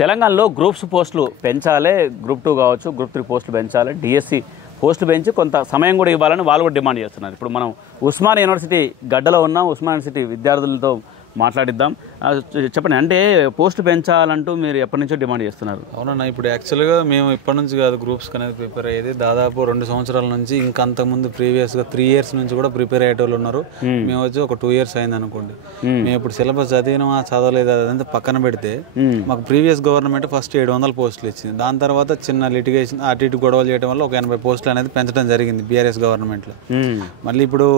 తెలంగాణలో గ్రూప్స్ పోస్టులు పెంచాలి, గ్రూప్ 2 కావచ్చు, గ్రూప్ 3 పోస్టులు పెంచాలి, డిఎస్సి పోస్టులు పెంచి కొంత సమయం కూడా ఇవ్వాలని వాళ్ళు కూడా డిమాండ్ చేస్తున్నారు. ఇప్పుడు మనం ఉస్మానియా యూనివర్సిటీ గడ్డలో ఉన్నాం. ఉస్మానియా యూనివర్సిటీ విద్యార్థులతో మాట్లాడిద్దాం. చెప్పండి, అంటే పోస్టు పెంచాలంటూ మీరు ఎప్పటి నుంచో డిమాండ్ చేస్తున్నారు? అవునన్నా, ఇప్పుడు యాక్చువల్గా మేము ఇప్పటి నుంచి కాదు గ్రూప్స్ అనేది ప్రిపేర్ అయ్యేది, దాదాపు 2 సంవత్సరాల నుంచి, ఇంకా అంతకుముందు ప్రీవియస్గా 3 years నుంచి కూడా ప్రిపేర్ అయ్యేటోళ్ళు ఉన్నారు. మేము వచ్చి ఒక 2 years అయింది అనుకోండి. మేము ఇప్పుడు సిలబస్ చదివినా చదవలేదు అదంతా పక్కన పెడితే, మాకు ప్రీవియస్ గవర్నమెంట్ ఫస్ట్ 700 పోస్టులు ఇచ్చింది. దాని తర్వాత చిన్న లిటిగేషన్ అటు ఇటు గొడవలు చేయడం వల్ల ఒక 80 పోస్టులు అనేది పెంచడం జరిగింది బీఆర్ఎస్ గవర్నమెంట్లో. మళ్ళీ ఇప్పుడు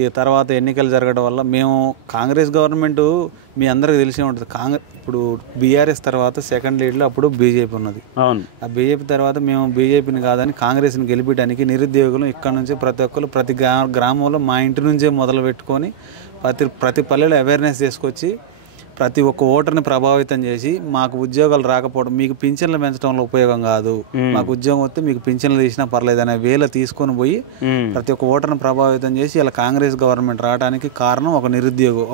ఈ తర్వాత ఎన్నికలు జరగడం వల్ల మేము కాంగ్రెస్ గవర్నమెంట్ మీ అందరికి తెలిసే ఉంటుంది. ఇప్పుడు బీఆర్ఎస్ తర్వాత సెకండ్ లీడ్లో అప్పుడు బీజేపీ ఉన్నది. ఆ బీజేపీ తర్వాత మేము బీజేపీని కాదని కాంగ్రెస్ని గెలిపించడానికి నిరుద్యోగులు ఇక్కడ నుంచి ప్రతి ఒక్కరు ప్రతి గ్రామంలో మా ఇంటి నుంచే మొదలు పెట్టుకొని ప్రతి పల్లెలో అవేర్నెస్ తీసుకొచ్చి ప్రతి ఒక్క ఓటర్ని ప్రభావితం చేసి మాకు ఉద్యోగాలు రాకపోవడం, మీకు పింఛన్లు పెంచడంలో ఉపయోగం కాదు, మాకు ఉద్యోగం వస్తే మీకు పింఛన్లు తీసినా పర్లేదు అనే వేళ తీసుకొని పోయి ప్రతి ఒక్క ఓటర్ని ప్రభావితం చేసి ఇలా కాంగ్రెస్ గవర్నమెంట్ రావడానికి కారణం ఒక నిరుద్యోగం.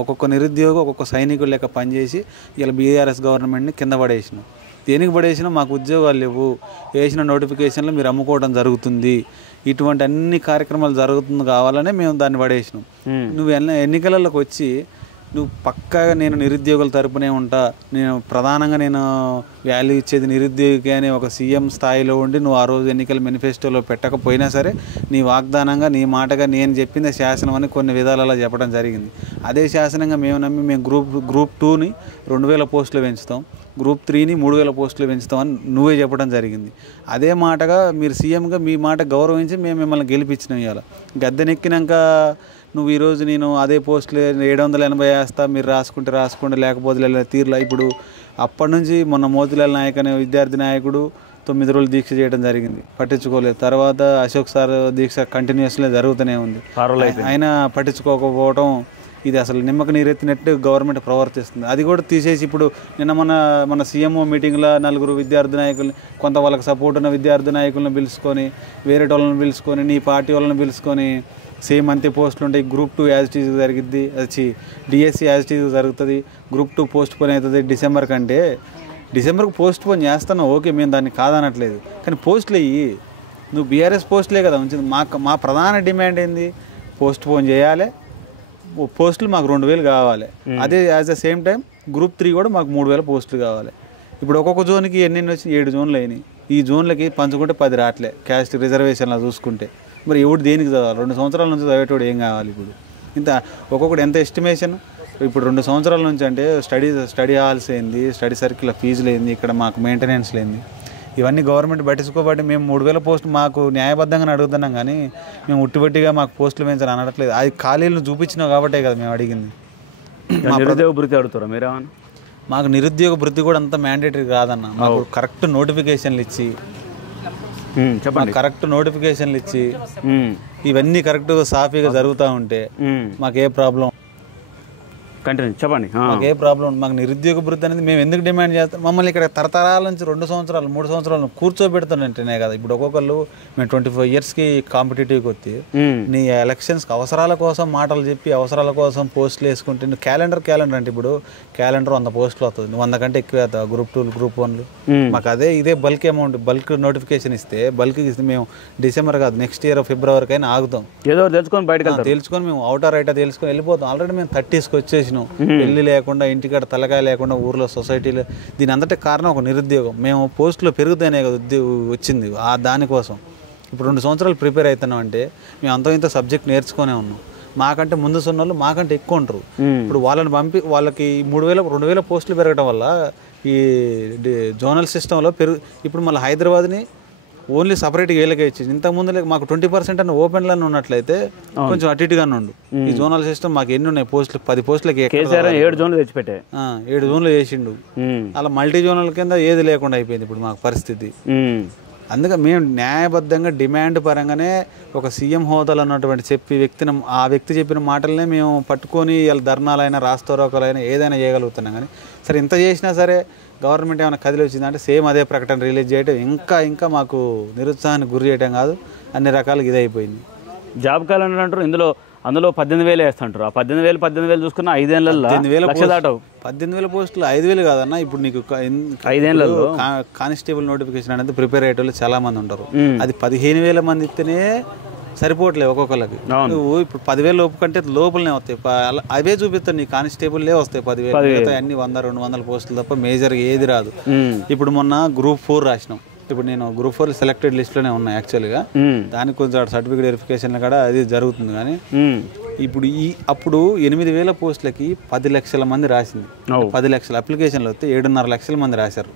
ఒక్కొక్క సైనికుడు లెక్క పనిచేసి ఇలా బీఆర్ఎస్ గవర్నమెంట్ని కింద పడేసినాం. దేనికి పడేసినా మాకు ఉద్యోగాలు లేవు, వేసిన నోటిఫికేషన్లు మీరు అమ్ముకోవడం జరుగుతుంది, ఇటువంటి అన్ని కార్యక్రమాలు జరుగుతుంది కావాలనే మేము దాన్ని పడేసినాం. నువ్వు ఎన్నికలలోకి వచ్చి నువ్వు పక్కాగా నేను నిరుద్యోగుల తరపునే ఉంటా, నేను ప్రధానంగా నేను వాల్యూ ఇచ్చేది నిరుద్యోగికి అని ఒక సీఎం స్థాయిలో ఉండి నువ్వు ఆ రోజు ఎన్నికల మేనిఫెస్టోలో పెట్టకపోయినా సరే నీ వాగ్దానంగా నీ మాటగా నేను చెప్పిందే శాసనం అని కొన్ని విధాలలో చెప్పడం జరిగింది. అదే శాసనంగా మేము నమ్మి మేము గ్రూప్ 2ని 2000 పోస్టులు పెంచుతాం, గ్రూప్ 3ని 3000 పోస్టులు పెంచుతామని నువ్వే చెప్పడం జరిగింది. అదే మాటగా మీరు సీఎంగా మీ మాట గౌరవించి మేము మిమ్మల్ని గెలిపించినాం. ఇవాళ గద్దెనెక్కినాక నువ్వు ఈరోజు నేను అదే పోస్టులు 780 వేస్తా, మీరు రాసుకోండి లేకపోతే తీరులా. ఇప్పుడు అప్పటి నుంచి మొన్న మోతిలాల్ నాయక్ అనే విద్యార్థి నాయకుడు 9 రోజులు దీక్ష చేయడం జరిగింది, పట్టించుకోలేదు. తర్వాత అశోక్ సార్ దీక్ష కంటిన్యూస్గా జరుగుతూనే ఉంది, ఆయన పట్టించుకోకపోవడం ఇది అసలు నిమ్మక నీరెత్తినట్టు గవర్నమెంట్ ప్రవర్తిస్తుంది. అది కూడా తీసేసి ఇప్పుడు నిన్న మన సీఎంఓ మీటింగ్లో 4 విద్యార్థి నాయకుల్ని, కొంత వాళ్ళకి సపోర్ట్ ఉన్న విద్యార్థి నాయకులను పిలుచుకొని, వేరే వాళ్ళని పిలుచుకొని, నీ పార్టీ వాళ్ళని పిలుచుకొని సేమ్ అంతే పోస్టులు ఉంటాయి. గ్రూప్ 2 యాజ్ ఇట్ ఈజ్ జరిగిద్ది, అది డిఎస్సి యాజ్ ఇట్ ఈజ్ జరుగుతుంది. గ్రూప్ 2 పోస్ట్ పోన్ అవుతుంది డిసెంబర్ కంటే. డిసెంబర్కి పోస్ట్ పోన్ చేస్తాను, ఓకే, మేము దాన్ని కాదనట్లేదు, కానీ పోస్టులు ఇవి నువ్వు బీఆర్ఎస్ పోస్టులే కదా ఉంచింది. మా ప్రధాన డిమాండ్ ఏంది, పోస్ట్ పోన్ చేయాలి, పోస్టులు మాకు 2000 కావాలి. అదే as the same time group 3 కూడా మాకు 3000 పోస్టులు కావాలి. ఇప్పుడు ఒక్కొక్క జోన్కి ఎన్ని వచ్చి 7 జోన్లు అయినాయి. ఈ జోన్లకి పంచుకుంటే 10 రావట్లే క్యాస్ట్ రిజర్వేషన్లో చూసుకుంటే. మరి ఎవడు దేనికి చదవాలి? 2 సంవత్సరాల నుంచి చదివేటోడు ఏం కావాలి? ఇప్పుడు ఇంత ఒక్కొక్కటి ఎంత ఎస్టిమేషన్. ఇప్పుడు 2 సంవత్సరాల నుంచి అంటే స్టడీ హాల్స్ ఏంది, స్టడీ సర్కిల్ ఫీజులు ఏంది, ఇక్కడ మాకు మెయింటెనెన్స్ ఏంది, ఇవన్నీ గవర్నమెంట్ పట్టించుకోబట్టి మేము 3000 పోస్టులు మాకు న్యాయబద్ధంగా అడుగుతున్నాం, కానీ మేము ఉట్టిబట్టిగా మాకు పోస్టులు పెంచాలని అనట్లేదు. అది ఖాళీలను చూపించినావు కాబట్టే కదా మేము అడిగింది. నిరుద్యోగ భృతి అడుగుతారా మీరేమన్నా? మాకు నిరుద్యోగ భృతి కూడా అంత మ్యాండేటరీ కాదన్న. మాకు కరెక్ట్ నోటిఫికేషన్లు ఇచ్చి ఇవన్నీ కరెక్ట్గా సాఫీగా జరుగుతూ ఉంటే మాకు ఏ ప్రాబ్లం కంటిన్యూ చెప్పండి. మాకు ఏ ప్రాబ్లం, మాకు నిరుద్యోగ భృతి అనేది మేము ఎందుకు డిమాండ్ చేస్తాం? మమ్మల్ని ఇక్కడ తరతరాల నుంచి 2 సంవత్సరాలు 3 సంవత్సరాలు కూర్చోబెడుతుంటేనే కదా. ఇప్పుడు ఒక్కొక్కళ్ళు మేము 25 yearsకి కాంపిటేటివ్కి వచ్చి నీ ఎలక్షన్స్కి అవసరాల కోసం మాటలు చెప్పి అవసరాల కోసం పోస్టులు వేసుకుంటే నువ్వు క్యాలెండర్ అంటే ఇప్పుడు క్యాలెండర్ 100 పోస్టులు వస్తుంది, నువ్వు 100 కంటే ఎక్కువ అవుతావు గ్రూప్ 2 గ్రూప్ 1లు. మాకు ఇదే బల్క్ అమౌంట్ బల్క్ నోటిఫికేషన్ ఇస్తే మేము డిసెంబర్ కాదు నెక్స్ట్ ఇయర్ ఫిబ్రవరికైనా ఆగుతాం. ఏదో తెలుసుకొని బయటకు తెలుసుకొని మేము అవుటర్ రైటా తెలుసుకొని వెళ్ళిపోతాం. ఆల్రెడీ మేము 30sకి వచ్చేసినాం, పెళ్లి లేకుండా ఇంటికాడ తలకాయ లేకుండా ఊర్లో సొసైటీలో. దీని అంతటి కారణం ఒక నిరుద్యోగం. మేము పోస్టులో పెరుగుతానే కదా వచ్చింది. దానికోసం ఇప్పుడు 2 సంవత్సరాలు ప్రిపేర్ అవుతున్నాం అంటే మేము అంత ఇంత సబ్జెక్ట్ నేర్చుకునే ఉన్నాం. మాకంటే ముందు ఉన్న వాళ్ళు మాకంటే ఎక్కువ ఉంటారు. ఇప్పుడు వాళ్ళని పంపి వాళ్ళకి 2000 పోస్టులు పెరగడం వల్ల ఈ జోనల్ సిస్టంలో ఇప్పుడు మళ్ళీ హైదరాబాద్ని ఓన్లీ సపరేట్గా వీళ్ళకే ఇచ్చింది. ఇంతకుముందు మాకు 20% అన్న ఓపెన్లను ఉన్నట్లయితే కొంచెం అటు ఇటుగానే ఉండు. ఈ జోనల్ సిస్టమ్ మాకు ఎన్ని ఉన్నాయి పోస్టులు, 10 పోస్టులకి 7 జోన్లు తెచ్చిపెట్టే 7 జోన్లు చేసిండు. అలా మల్టీ జోనల్ కింద ఏది లేకుండా అయిపోయింది ఇప్పుడు మాకు పరిస్థితి. అందుకే మేము న్యాయబద్ధంగా డిమాండ్ పరంగానే ఒక సీఎం హోదాలో ఉన్నటువంటి ఆ వ్యక్తి చెప్పిన మాటలనే మేము పట్టుకొని ఇలా ధర్నాలైనా రాస్తారోకలైనా ఏదైనా చేయగలుగుతున్నాం. కానీ సరే ఇంత చేసినా సరే గవర్నమెంట్ ఏమైనా కదిలి వచ్చిందంటే సేమ్ అదే ప్రకటన రిలీజ్ చేయడం ఇంకా మాకు నిరుత్సాహానికి గురి చేయడం కాదు, అన్ని రకాలుగా ఇదైపోయింది. జాబ్ క్యాలెండర్ అంటారు, ఇందులో అందులో 18,000 వేస్తుంటారు. ఆ 18,000 చూసుకున్న 5 ఏళ్లలో 1,00,000 దాటవు. 18,000 పోస్టులు 5,000 కాదన్న. ఇప్పుడు నీకు 5 ఏళ్లలో కానిస్టేబుల్ నోటిఫికేషన్ అనేది ప్రిపేర్ అయ్యే వాళ్ళు చాలా మంది ఉంటారు. అది 15,000 మంది ఇస్తేనే సరిపోవట్లేదు ఒక్కొక్కరికి. నువ్వు ఇప్పుడు 10,000 లోపు కంటే లోపలనే వస్తాయి. అవే చూపిస్తాను నీ కానిస్టేబుల్లే వస్తాయి 10,000. అన్ని 100-200 పోస్టులు తప్ప మేజర్ ఏది రాదు. ఇప్పుడు మొన్న Group 4 రాసినాం. ఇప్పుడు నేను Group 4 సెలెక్టెడ్ లిస్ట్లోనే ఉన్నా యాక్చువల్గా. దానికి కొంచెం సర్టిఫికేట్ వెరిఫికేషన్ కూడా అది జరుగుతుంది. కానీ ఇప్పుడు అప్పుడు 8,000 పోస్టులకి 10 లక్షల మంది రాసింది. 10 లక్షల అప్లికేషన్లు వస్తే 7.5 లక్షల మంది రాశారు.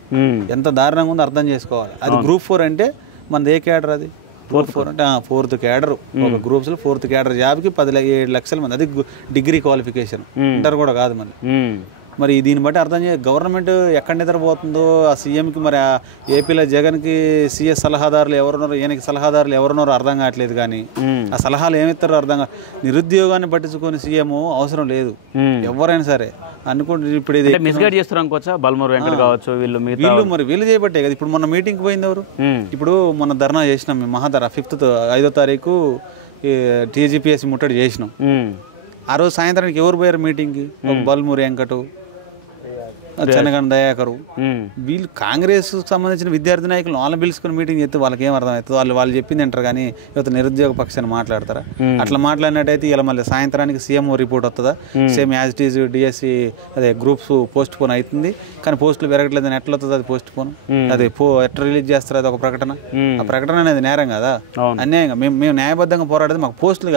ఎంత దారుణంగా ఉందో అర్థం చేసుకోవాలి. అది Group 4 అంటే మనది ఏ క్యాడర్? అది Group 4 అంటే 4th క్యాడర్. ఒక గ్రూప్స్లో 4th క్యాడర్ జాబ్కి 7 లక్షల మంది. అది డిగ్రీ క్వాలిఫికేషన్, ఇంటర్ కూడా కాదు మళ్ళీ. మరి దీన్ని బట్టి అర్థం గవర్నమెంట్ ఎక్కడ నిద్రపోతుందో. ఆ సీఎంకి మరి ఏపీలో జగన్కి సీఎస్ సలహాదారులు ఎవరున్నారో, ఈయనకి సలహాదారులు ఎవరున్నారో అర్థం కావట్లేదు. కానీ ఆ సలహాలు ఏమిస్తారో అర్థం కాదు. నిరుద్యోగాన్ని పట్టించుకొని సీఎం అవసరం లేదు ఎవరైనా సరే అనుకుంటే. ఇప్పుడు ఇది మిస్గైడ్ చేస్తారు అనుకోవచ్చా? బల్మూరు వెంకట కావచ్చు, వీళ్ళు చేయబట్టే కదా. ఇప్పుడు మొన్న మీటింగ్కి పోయింది ఎవరు? ఇప్పుడు మొన్న ధర్నా చేసినాం మేము. మహాధర 5వ తారీఖు టీజీపీఎస్సీ ముట్టడి చేసినాం. ఆ రోజు సాయంత్రానికి ఎవరు పోయారు మీటింగ్కి? ఒక బల్మూరు వెంకటు, చెన్నగండ దయాకరు. వీళ్ళు కాంగ్రెస్ సంబంధించిన విద్యార్థి నాయకులు వాళ్ళని పిలుచుకుని మీటింగ్ చేస్తే వాళ్ళకి ఏం అర్థమవుతుంది? వాళ్ళు చెప్పింది అంటారు కానీ ఇవత నిరుద్యోగ పక్షాన్ని మాట్లాడతారా? అట్లా మాట్లాడినట్టయితే ఇలా మళ్ళీ సాయంత్రానికి సీఎం రిపోర్ట్ వస్తుందా? Same as it is DSC అదే గ్రూప్స్ పోస్ట్ పోన్ అవుతుంది కానీ పోస్టులు పెరగట్లేదని ఎట్లా వస్తుంది? అది పోస్ట్ పోన్ అది ఎట్లా రిలీజ్ చేస్తారు? అది ఒక ప్రకటన. ఆ ప్రకటన అనేది నేరం కదా, అన్యాయంగా. మేము న్యాయబద్ధంగా పోరాడేది మాకు పోస్టులు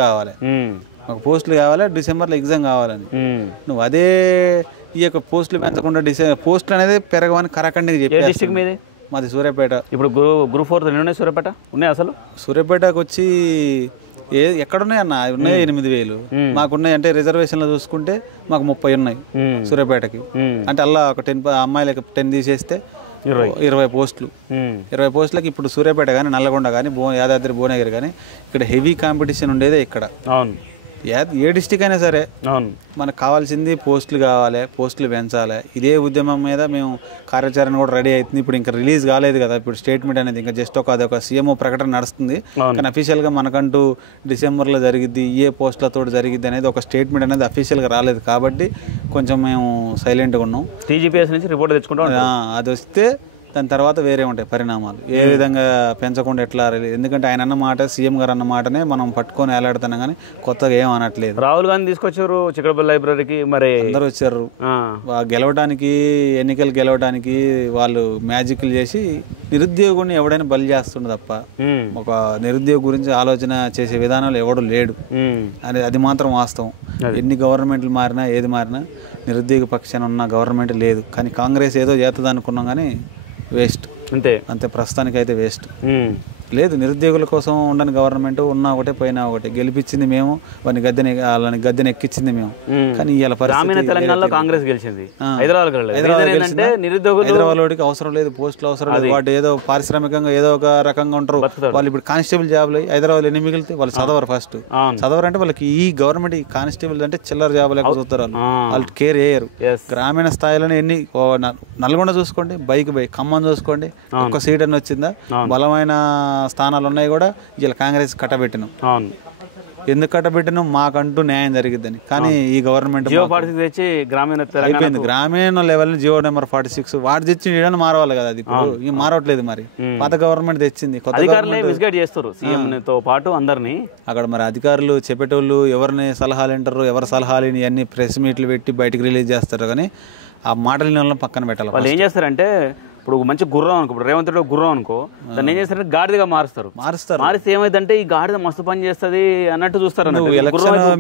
కావాలి, డిసెంబర్లో ఎగ్జామ్ కావాలని. నువ్వు అదే ఈ యొక్క పోస్టులు పెంచకుండా పోస్టులు అనేది పెరగవని కరాఖండిగా చెప్పి. మాది సూర్యాపేట. ఇప్పుడు Group 4 ఉన్నాయి సూర్యాపేట ఉన్నాయి. అసలు సూర్యాపేటకు వచ్చి ఎక్కడున్నాయి అన్న? ఉన్నాయి 8,000 మాకున్నాయి. అంటే రిజర్వేషన్లో చూసుకుంటే మాకు 30 ఉన్నాయి సూర్యాపేటకి. అంటే అలా ఒక 10 అమ్మాయిలకి 10 తీసేస్తే 20 పోస్టులు. 20 పోస్టులకి ఇప్పుడు సూర్యాపేట కానీ, నల్లగొండ కానీ, యాదాద్రి భువనగిరి కానీ ఇక్కడ హెవీ కాంపిటీషన్ ఉండేదే ఇక్కడ. అవును, ఏ డిస్టిక్ అయినా సరే మనకు కావాల్సింది పోస్టులు కావాలి, పోస్టులు పెంచాలి. ఇదే ఉద్యమం మీద మేము కార్యాచరణ కూడా రెడీ అవుతుంది. ఇప్పుడు ఇంకా రిలీజ్ కాలేదు కదా. ఇప్పుడు స్టేట్మెంట్ అనేది ఇంకా జస్ట్ ఒక సీఎంఓ ప్రకటన నడుస్తుంది. కానీ అఫీషియల్గా మనకంటూ డిసెంబర్లో జరిగిద్ది, ఏ పోస్టులతో జరిగిద్ది అనేది ఒక స్టేట్మెంట్ అనేది అఫీషియల్గా రాలేదు. కాబట్టి కొంచెం మేము సైలెంట్గా ఉన్నాం. టీజీపీఎస్ నుంచి రిపోర్ట్ తెచ్చుకుంటాం. అది వస్తే దాని తర్వాత వేరే ఉంటాయి పరిణామాలు. ఏ విధంగా పెంచకుండా ఎట్లా? ఎందుకంటే ఆయన అన్న మాట, సీఎం గారు అన్న మాటనే మనం పట్టుకొని వేలాడుతున్నాం కానీ కొత్తగా ఏం అనట్లేదు. రాహుల్ గాంధీ తీసుకొచ్చారు చిక్కడపల్లి లైబ్రరీకి. మరి అందరూ వచ్చారు గెలవడానికి, ఎన్నికలు గెలవడానికి వాళ్ళు మ్యాజిక్లు చేసి నిరుద్యోగుని ఎవడైనా బలి చేస్తుండ తప్ప ఒక నిరుద్యోగ గురించి ఆలోచన చేసే విధానాలు ఎవడు లేడు అనేది అది మాత్రం వాస్తవం. ఎన్ని గవర్నమెంట్లు మారినా ఏది మారినా నిరుద్యోగ పక్షాన ఉన్న గవర్నమెంట్ లేదు. కానీ కాంగ్రెస్ ఏదో చేస్తుంది అనుకున్నాం కానీ వేస్ట్. అంతే ప్రస్తుతానికి అయితే వేస్ట్. లేదు, నిరుద్యోగుల కోసం ఉండని గవర్నమెంట్ ఉన్నా ఒకటే పోయినా ఒకటే. గెలిపించింది మేము, వాళ్ళని గద్దెని ఎక్కించింది మేము. కానీ ఇవాళ తెలంగాణలో కాంగ్రెస్ గెలిచింది. హైదరాబాద్కి అవసరం లేదు, పోస్టులు అవసరం లేదు. వాటి ఏదో పారిశ్రామికంగా ఏదో ఒక రకంగా ఉంటారు వాళ్ళు. ఇప్పుడు కానిస్టేబుల్ జాబ్లు హైదరాబాద్ ఎన్ని మిగిలితే వాళ్ళు చదవరు. ఫస్ట్ చదవరు వాళ్ళకి ఈ గవర్నమెంట్ కానిస్టేబుల్ అంటే చిల్లర జాబ్ లేక చూస్తారు. వాళ్ళు కేర్ చేయరు. గ్రామీణ స్థాయిలోనే ఎన్ని నల్గొండ చూసుకోండి, బైక్ ఖమ్మం చూసుకోండి, ఒక్క సీట్ అని వచ్చిందా? బలమైన స్థానాలు ఉన్నాయి కూడా ఇలా కాంగ్రెస్ కట్టబెట్టినాం. ఎందుకు కట్టబెట్టినాం? మాకంటూ న్యాయం జరిగిద్దని. కానీ ఈ గవర్నమెంట్ తెచ్చి అయిపోయింది. గ్రామీణ లెవెల్ జియో నెంబర్ 46 వాటి తెచ్చి ఏదైనా మారవాలి కదా. అది ఇప్పుడు మారవట్లేదు. మరి పాత గవర్నమెంట్ తెచ్చింది, కొత్త పాటు అందరినీ అక్కడ మరి అధికారులు చెప్పేటోళ్ళు ఎవరిని సలహాలు వింటారు, ఎవరి సలహాలు అన్ని ప్రెస్ మీట్లు పెట్టి బయటకు రిలీజ్ చేస్తారు. కానీ ఆ మాటలు పక్కన పెట్టాలి. వాళ్ళు ఏం చేస్తారంటే ఇప్పుడు మంచి గుర్రం అనుకో, ఇప్పుడు రేవంత్ రెడ్డి గుర్రం అనుకో, దాన్ని ఏం చేస్తారంటే గాడిదగా మారుస్తారు. మారిస్తే ఏమైందంటే ఈ గాడిద మస్తు పని చేస్తుంది అన్నట్టు చూస్తారు.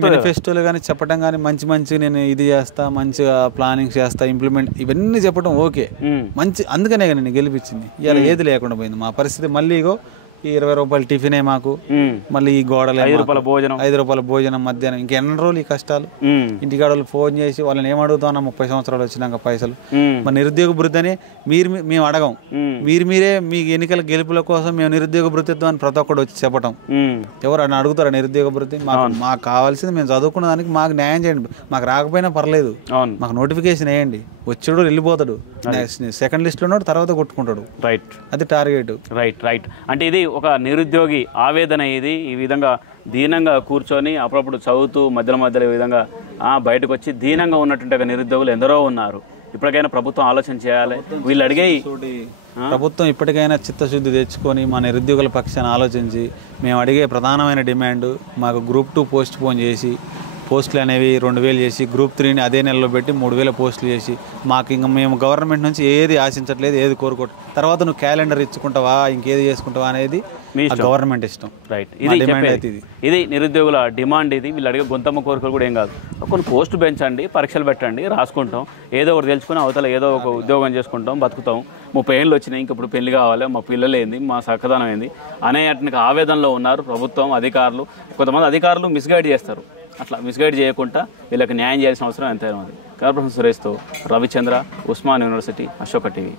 మేనిఫెస్టోలు కానీ చెప్పడం కానీ మంచి నేను ఇది చేస్తా, మంచిగా ప్లానింగ్ చేస్తా, ఇంప్లిమెంట్ ఇవన్నీ చెప్పడం ఓకే మంచి. అందుకనే కానీ నేను గెలిపించింది. ఇలా ఏది లేకుండా పోయింది మా పరిస్థితి. మళ్ళీ ఇగో ఈ 20 రూపాయల టిఫినే మాకు, మళ్ళీ ఈ గోడలు 5 రూపాయల భోజనం మధ్యాహ్నం. ఇంకెన్ని రోజులు ఈ కష్టాలు? ఇంటికాడ వాళ్ళు ఫోన్ చేసి వాళ్ళని ఏం అడుగుతామన్నా 30 సంవత్సరాలు వచ్చినాక పైసలు. మరి నిరుద్యోగ భృతి అని మేము అడగం. మీరే మీ ఎన్నికల గెలుపుల కోసం మేము నిరుద్యోగ భృతి ఇద్దామని ప్రతి ఒక్కటి వచ్చి చెప్పటం. ఎవరు అని అడుగుతారా నిరుద్యోగ భృతి? మాకు కావాల్సింది మేము చదువుకున్న దానికి మాకు న్యాయం చేయండి. మాకు రాకపోయినా పర్లేదు, మాకు నోటిఫికేషన్ వేయండి. వచ్చాడు వెళ్ళిపోతాడు, సెకండ్ లిస్ట్ లో ఉన్నాడు, తర్వాత కొట్టుకుంటాడు. రైట్, అది టార్గెట్. రైట్. అంటే ఇది ఒక నిరుద్యోగి ఆవేదన. ఇది ఈ విధంగా దీనంగా కూర్చొని అప్పుడప్పుడు చదువుతూ మధ్యలో ఈ విధంగా బయటకు వచ్చి దీనంగా ఉన్నటువంటి ఒక నిరుద్యోగులు ఎందరో ఉన్నారు. ఇప్పటికైనా ప్రభుత్వం ఆలోచన చేయాలి. వీళ్ళు అడిగే ప్రభుత్వం ఇప్పటికైనా చిత్తశుద్ధి తెచ్చుకొని మా నిరుద్యోగుల పక్షాన్ని ఆలోచించి మేము అడిగే ప్రధానమైన డిమాండ్ మాకు గ్రూప్ 2 పోస్ట్ పోన్ చేసి పోస్టులు అనేవి 2000 చేసి గ్రూప్ 3ని అదే నెలలో పెట్టి 3000 పోస్టులు చేసి మాకు ఇంకా మేము గవర్నమెంట్ నుంచి ఏది ఆశించట్లేదు, ఏది కోరుకోవట్లేదు. తర్వాత నువ్వు క్యాలెండర్ ఇచ్చుకుంటావా ఇంకేది చేసుకుంటావా అనేది గవర్నమెంట్ ఇష్టం. రైట్, ఇది నిరుద్యోగుల డిమాండ్. ఇది వీళ్ళు అడిగే గొంతమ్మ కోరికలు కూడా ఏం కాదు. కొన్ని పోస్టులు పెంచండి, పరీక్షలు పెట్టండి, రాసుకుంటాం, ఏదో ఒకటి తెలుసుకుని అవతల ఏదో ఒక ఉద్యోగం చేసుకుంటాం, బతుకుతాం. 30 ఏళ్ళు వచ్చినాయి, ఇంక ఇప్పుడు పెళ్లి కావాలి, మా పిల్లలు ఏంది, మా చక్కదనం ఏంది అనే అట్నికి ఆవేదనలో ఉన్నారు ప్రభుత్వం, అధికారులు. కొంతమంది అధికారులు మిస్గైడ్ చేస్తారు. అట్లా మిస్గైడ్ చేయకుండా వీళ్ళకి న్యాయం చేయాల్సిన అవసరం ఎంతైనా ఉంది. కెమెరా పర్సన్ సురేష్తో రవిచంద్ర, ఉస్మాన్ యూనివర్సిటీ, అశోక టీవీ.